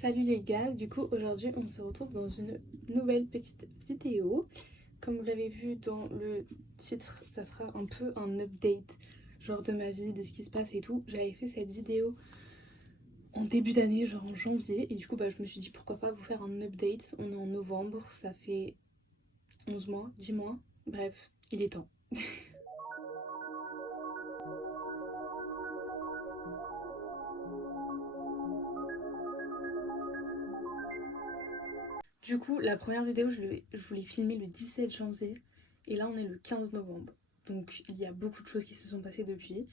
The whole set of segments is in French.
Salut les gars, du coup aujourd'hui on se retrouve dans une nouvelle petite vidéo. Comme vous l'avez vu dans le titre, ça sera un peu un update, genre de ma vie, de ce qui se passe et tout. J'avais fait cette vidéo en début d'année, genre en janvier, et du coup je me suis dit pourquoi pas vous faire un update. On est en novembre, ça fait 11 mois, 10 mois, bref, il est temps. Du coup, la première vidéo, je voulais filmer le 17 janvier et là on est le 15 novembre. Donc il y a beaucoup de choses qui se sont passées depuis.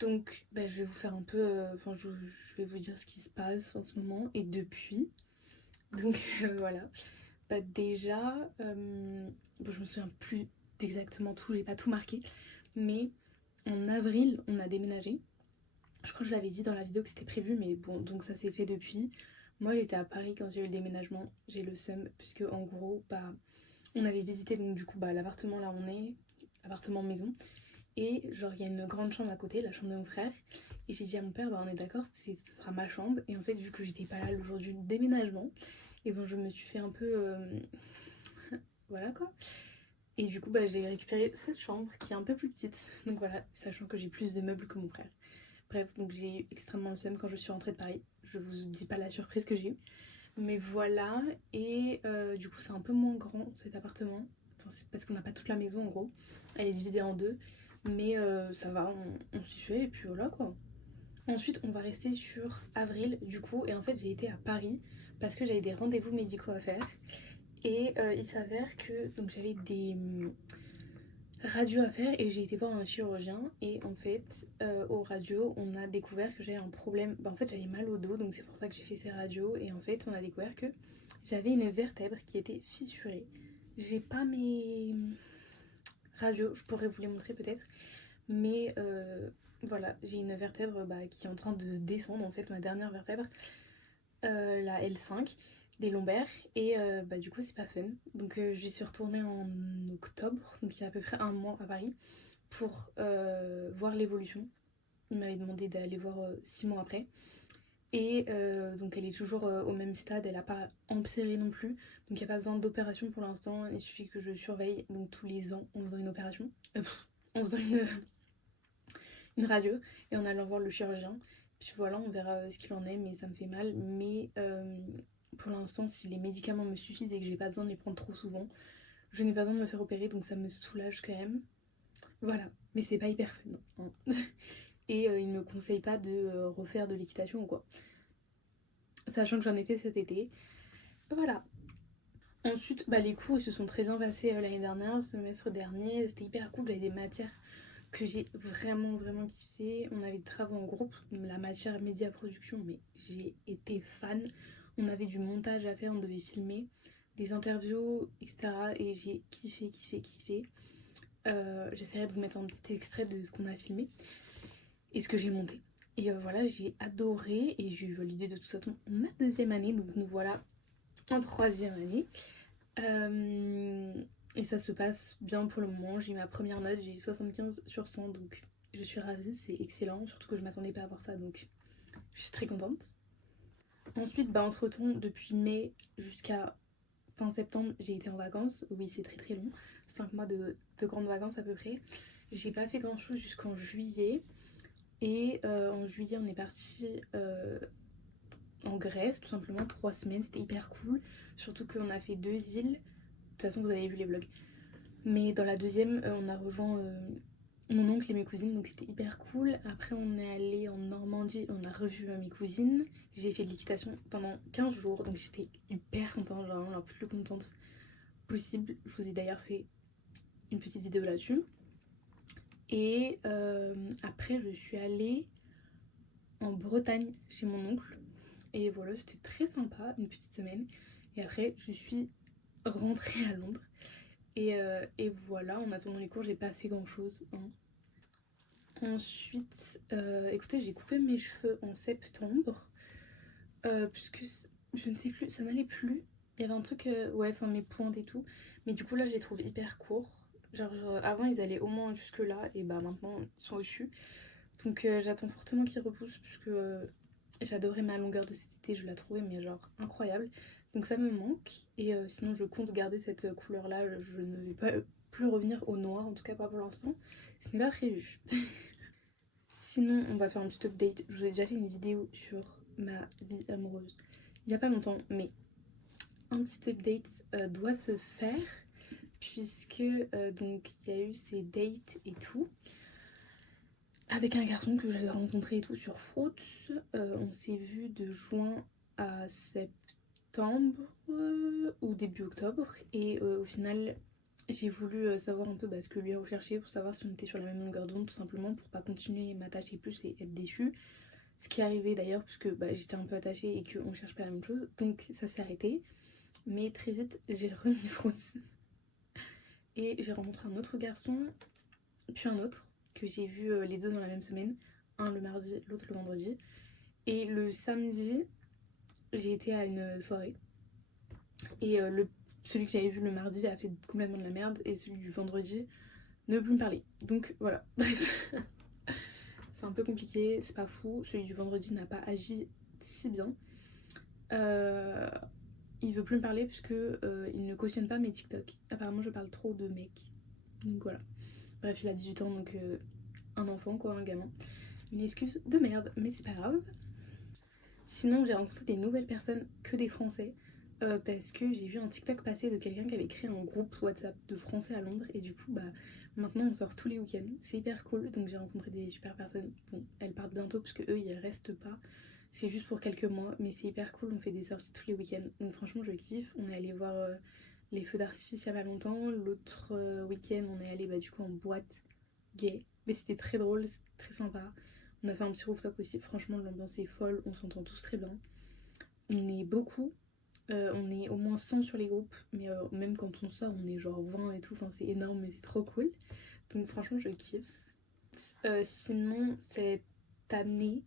Donc je vais vous faire un peu, je vais vous dire ce qui se passe en ce moment et depuis. Donc voilà. Déjà, bon, je me souviens plus d'exactement tout, j'ai pas tout marqué. Mais en avril, on a déménagé. Je crois que je l'avais dit dans la vidéo que c'était prévu, mais bon, donc ça s'est fait depuis. Moi j'étais à Paris quand j'ai eu le déménagement, j'ai le seum, puisque en gros, on avait visité donc du coup l'appartement là où on est, l'appartement maison. Et genre il y a une grande chambre à côté, la chambre de mon frère. Et j'ai dit à mon père, on est d'accord, ce sera ma chambre. Et en fait, vu que j'étais pas là le jour du déménagement, et bon je me suis fait un peu... voilà quoi. Et du coup j'ai récupéré cette chambre qui est un peu plus petite. Donc voilà, sachant que j'ai plus de meubles que mon frère. Bref, donc j'ai eu extrêmement le seum quand je suis rentrée de Paris. Je vous dis pas la surprise que j'ai eue. Mais voilà, et du coup c'est un peu moins grand cet appartement. Enfin, c'est parce qu'on n'a pas toute la maison en gros. Elle est divisée en deux. Mais ça va, on s'y fait et puis voilà quoi. Ensuite on va rester sur avril du coup. Et en fait j'ai été à Paris parce que j'avais des rendez-vous médicaux à faire. Et il s'avère que donc j'avais des radios à faire et j'ai été voir un chirurgien. Et en fait aux radios on a découvert que j'avais un problème. En fait j'avais mal au dos donc c'est pour ça que j'ai fait ces radios. Et en fait on a découvert que j'avais une vertèbre qui était fissurée. J'ai pas mes radios, je pourrais vous les montrer peut-être. Mais voilà, j'ai une vertèbre qui est en train de descendre, en fait, ma dernière vertèbre, la L5 des lombaires. Et du coup, c'est pas fun. Donc j'y suis retournée en octobre, donc il y a à peu près un mois à Paris, pour voir l'évolution. Il m'avait demandé d'aller voir 6 mois après. Et donc elle est toujours au même stade, elle n'a pas empiré non plus. Donc il n'y a pas besoin d'opération pour l'instant, il suffit que je surveille donc tous les ans en faisant une opération. En faisant une radio et en allant voir le chirurgien. Puis voilà, on verra ce qu'il en est, mais ça me fait mal. Mais pour l'instant, si les médicaments me suffisent et que j'ai pas besoin de les prendre trop souvent, je n'ai pas besoin de me faire opérer, donc ça me soulage quand même. Voilà, mais c'est pas hyper fun, hein. Et il me conseille pas de refaire de l'équitation ou quoi. Sachant que j'en ai fait cet été. Voilà. Ensuite, les cours ils se sont très bien passés l'année dernière, le semestre dernier. C'était hyper cool, j'avais des matières que j'ai vraiment kiffé. On avait des travaux en groupe, la matière média production, mais j'ai été fan. On avait du montage à faire, on devait filmer des interviews, etc. Et j'ai kiffé. J'essaierai de vous mettre un petit extrait de ce qu'on a filmé et ce que j'ai monté. Et voilà, j'ai adoré et j'ai eu validé de toute façon ma deuxième année, donc nous voilà en troisième année. Et ça se passe bien pour le moment. J'ai eu ma première note, j'ai eu 75 sur 100, donc je suis ravie, c'est excellent. Surtout que je m'attendais pas à avoir ça, donc je suis très contente. Ensuite, entre-temps, depuis mai jusqu'à fin septembre, j'ai été en vacances. Oui, c'est très long. 5 mois de grandes vacances à peu près. J'ai pas fait grand chose jusqu'en juillet. Et en juillet, on est parti en Grèce, tout simplement, 3 semaines. C'était hyper cool. Surtout qu'on a fait 2 îles. De toute façon, vous avez vu les vlogs. Mais dans la deuxième, on a rejoint mon oncle et mes cousines, donc c'était hyper cool. Après, on est allé en Normandie, on a revu mes cousines. J'ai fait de l'équitation pendant 15 jours, donc j'étais hyper contente, genre vraiment la plus contente possible. Je vous ai d'ailleurs fait une petite vidéo là-dessus. Et après, je suis allée en Bretagne chez mon oncle. Et voilà, c'était très sympa, une petite semaine. Et après, je suis rentrée à Londres. Et voilà, en attendant les cours, j'ai pas fait grand chose, hein. Ensuite, écoutez, j'ai coupé mes cheveux en septembre. Puisque je ne sais plus, ça n'allait plus. Il y avait un truc, ouais, enfin mes pointes et tout. Mais du coup, là, je les trouve hyper courts. Genre, avant, ils allaient au moins jusque-là. Et maintenant, ils sont au dessus. Donc, j'attends fortement qu'ils repoussent. Puisque J'adorais ma longueur de cet été, je la trouvais mais genre incroyable. Donc ça me manque et sinon je compte garder cette couleur là, je ne vais pas plus revenir au noir, en tout cas pas pour l'instant. Ce n'est pas prévu. Sinon on va faire un petit update, je vous ai déjà fait une vidéo sur ma vie amoureuse il n'y a pas longtemps, mais un petit update doit se faire puisque donc il y a eu ces dates et tout avec un garçon que j'avais rencontré et tout sur Fruits. On s'est vu de juin à septembre ou début octobre et au final j'ai voulu savoir un peu ce que lui a recherché pour savoir si on était sur la même longueur d'onde, tout simplement pour pas continuer m'attacher plus et être déçue. Ce qui est arrivé d'ailleurs puisque j'étais un peu attachée et qu'on cherche pas la même chose, donc ça s'est arrêté. Mais très vite j'ai remis Fruits et j'ai rencontré un autre garçon, puis un autre que j'ai vu les deux dans la même semaine, un le mardi, l'autre le vendredi. Et le samedi, j'ai été à une soirée. Et celui que j'avais vu le mardi a fait complètement de la merde. Et celui du vendredi ne veut plus me parler. Donc voilà, bref. C'est un peu compliqué, c'est pas fou. Celui du vendredi n'a pas agi si bien. Il veut plus me parler puisque il ne cautionne pas mes TikTok. Apparemment je parle trop de mecs. Donc voilà. Bref, il a 18 ans, donc un enfant quoi, un gamin. Une excuse de merde, mais c'est pas grave. Sinon, j'ai rencontré des nouvelles personnes, que des Français, parce que j'ai vu un TikTok passer de quelqu'un qui avait créé un groupe WhatsApp de Français à Londres, et du coup, maintenant on sort tous les week-ends. C'est hyper cool, donc j'ai rencontré des super personnes. Bon, elles partent bientôt, parce que eux, ils restent pas. C'est juste pour quelques mois, mais c'est hyper cool, on fait des sorties tous les week-ends. Donc franchement, je kiffe. On est allé voir les feux d'artifice il y a pas longtemps. L'autre week-end, on est allé du coup en boîte gay. Mais c'était très drôle, c'était très sympa. On a fait un petit rooftop aussi, franchement l'ambiance est folle, on s'entend tous très bien. On est beaucoup, on est au moins 100 sur les groupes, mais même quand on sort on est genre 20 et tout, enfin c'est énorme mais c'est trop cool. Donc franchement je kiffe. Sinon cette année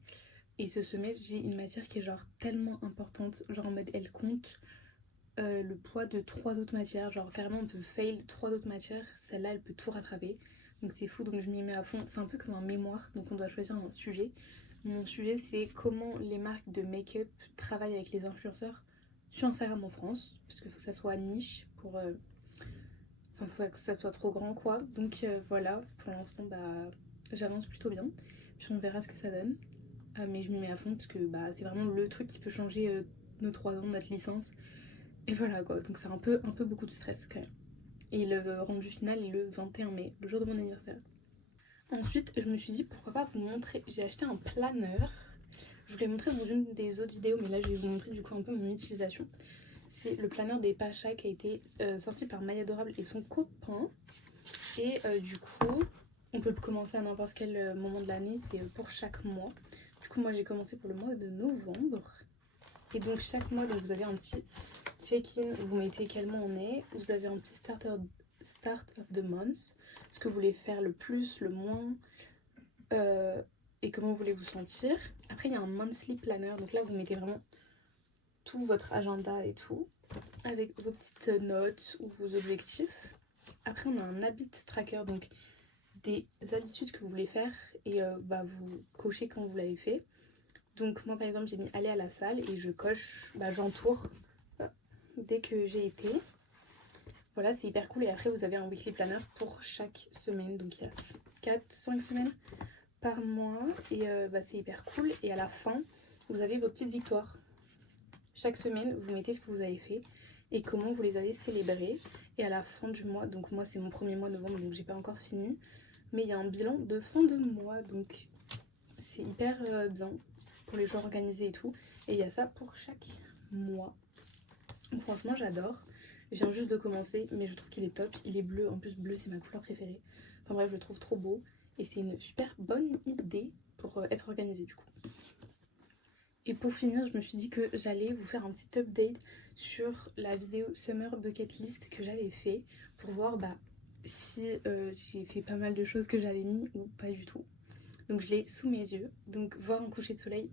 et ce semestre j'ai une matière qui est genre tellement importante, genre en mode elle compte le poids de 3 autres matières, genre carrément on peut fail 3 autres matières, celle-là elle peut tout rattraper. Donc c'est fou, donc je m'y mets à fond. C'est un peu comme un mémoire, donc on doit choisir un sujet. Mon sujet c'est comment les marques de make-up travaillent avec les influenceurs sur Instagram en France, parce qu'il faut que ça soit niche pour... Enfin, faut que ça soit trop grand quoi. Donc voilà, pour l'instant j'avance plutôt bien. Puis on verra ce que ça donne. Mais je m'y mets à fond parce que c'est vraiment le truc qui peut changer nos 3 ans, notre licence. Et voilà quoi, donc c'est un peu beaucoup de stress quand même. Et le rendu final est le 21 mai, le jour de mon anniversaire. Ensuite, je me suis dit pourquoi pas vous montrer. J'ai acheté un planeur. Je vous l'ai montré dans une des autres vidéos, mais là je vais vous montrer du coup un peu mon utilisation. C'est le planeur des Pacha qui a été sorti par Maya Adorable et son copain. Et du coup, on peut le commencer à n'importe quel moment de l'année, c'est pour chaque mois. Du coup, moi j'ai commencé pour le mois de novembre. Et donc chaque mois, donc, vous avez un petit check-in, vous mettez quel mois on est. Vous avez un petit start of the month, ce que vous voulez faire le plus, le moins, et comment vous voulez vous sentir. Après, il y a un monthly planner, donc là, vous mettez vraiment tout votre agenda et tout, avec vos petites notes ou vos objectifs. Après, on a un habit tracker, donc des habitudes que vous voulez faire et vous cochez quand vous l'avez fait. Donc moi par exemple j'ai mis aller à la salle et je coche, j'entoure dès que j'ai été. Voilà, c'est hyper cool. Et après vous avez un weekly planner pour chaque semaine. Donc il y a 4-5 semaines par mois et c'est hyper cool. Et à la fin vous avez vos petites victoires. Chaque semaine vous mettez ce que vous avez fait et comment vous les avez célébrées. Et à la fin du mois, donc moi c'est mon premier mois de novembre donc j'ai pas encore fini, mais il y a un bilan de fin de mois, donc c'est hyper bien pour les jours organisés et tout. Et il y a ça pour chaque mois. Donc, franchement j'adore. Je viens juste de commencer mais je trouve qu'il est top. Il est bleu, en plus bleu c'est ma couleur préférée. Enfin bref, je le trouve trop beau. Et c'est une super bonne idée pour être organisé du coup. Et pour finir, je me suis dit que j'allais vous faire un petit update sur la vidéo Summer Bucket List que j'avais fait pour voir si j'ai fait pas mal de choses que j'avais mis ou pas du tout. Donc je l'ai sous mes yeux. Donc voir un coucher de soleil,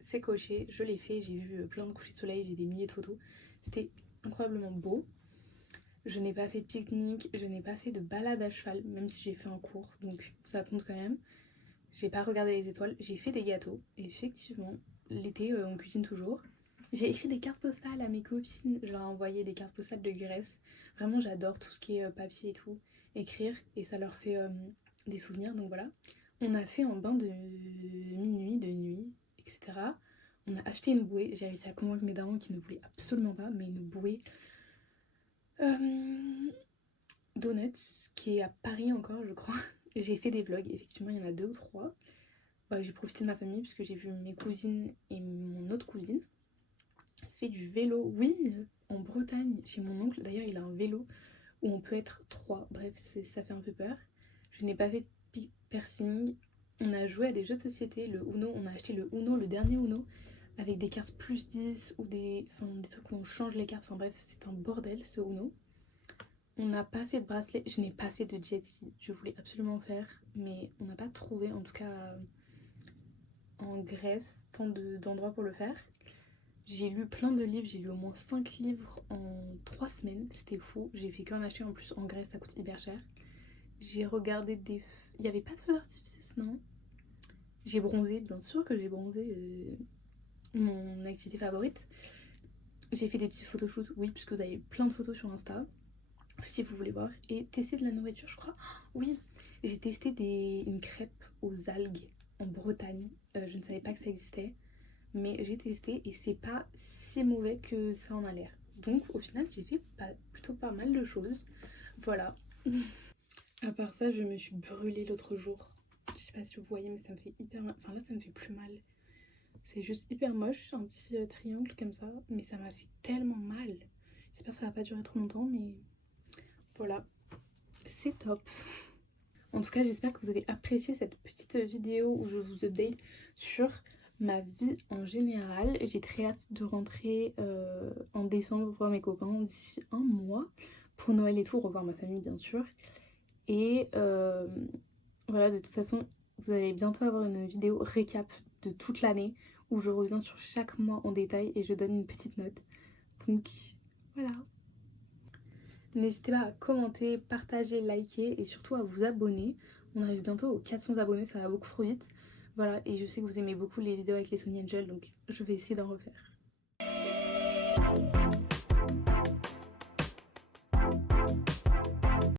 c'est coché. Je l'ai fait, j'ai vu plein de couchers de soleil, j'ai des milliers de photos. C'était incroyablement beau. Je n'ai pas fait de pique-nique, je n'ai pas fait de balade à cheval, même si j'ai fait un cours, donc ça compte quand même. J'ai pas regardé les étoiles, j'ai fait des gâteaux. Et effectivement, l'été, on cuisine toujours. J'ai écrit des cartes postales à mes copines, je leur ai envoyé des cartes postales de Grèce. Vraiment, j'adore tout ce qui est papier et tout, écrire, et ça leur fait des souvenirs, donc voilà. On a fait un bain de minuit, de nuit, etc. On a acheté une bouée, j'ai réussi à convaincre mes darons qui ne voulaient absolument pas, mais une bouée Donuts, qui est à Paris encore, je crois. J'ai fait des vlogs, effectivement, il y en a 2 ou 3. Bah, j'ai profité de ma famille puisque j'ai vu mes cousines et mon autre cousine fait du vélo. Oui, en Bretagne, chez mon oncle. D'ailleurs, il a un vélo où on peut être 3. Bref, ça fait un peu peur. Je n'ai pas fait de piercing. On a joué à des jeux de société, le Uno. On a acheté le Uno, le dernier Uno, avec des cartes plus 10 ou des trucs où on change les cartes. Enfin bref, c'est un bordel ce Uno. On n'a pas fait de bracelet. Je n'ai pas fait de jet ski. Je voulais absolument faire, mais on n'a pas trouvé, en tout cas en Grèce, tant d'endroits pour le faire. J'ai lu plein de livres, j'ai lu au moins 5 livres en 3 semaines, c'était fou. J'ai fait qu'en acheter en plus en Grèce, ça coûte hyper cher. J'ai regardé des... Il n'y avait pas de feu d'artifice, non? J'ai bronzé, bien sûr que j'ai bronzé, mon activité favorite. J'ai fait des petits photoshoots, oui, puisque vous avez plein de photos sur Insta, si vous voulez voir. Et tester de la nourriture, je crois. Oui, j'ai testé une crêpe aux algues en Bretagne. Je ne savais pas que ça existait. Mais j'ai testé et c'est pas si mauvais que ça en a l'air. Donc au final j'ai fait plutôt pas mal de choses. Voilà. À part ça, je me suis brûlée l'autre jour. Je sais pas si vous voyez, mais ça me fait hyper mal. Enfin là ça me fait plus mal. C'est juste hyper moche, un petit triangle comme ça. Mais ça m'a fait tellement mal. J'espère que ça va pas durer trop longtemps, mais voilà. C'est top. En tout cas, j'espère que vous avez apprécié cette petite vidéo où je vous update sur ma vie en général. J'ai très hâte de rentrer en décembre voir mes copains d'ici un mois pour Noël et tout, revoir ma famille bien sûr. Et voilà, de toute façon, vous allez bientôt avoir une vidéo récap de toute l'année où je reviens sur chaque mois en détail et je donne une petite note. Donc voilà. N'hésitez pas à commenter, partager, liker et surtout à vous abonner. On arrive bientôt aux 400 abonnés, ça va beaucoup trop vite. Voilà, et je sais que vous aimez beaucoup les vidéos avec les Sony Angel, donc je vais essayer d'en refaire.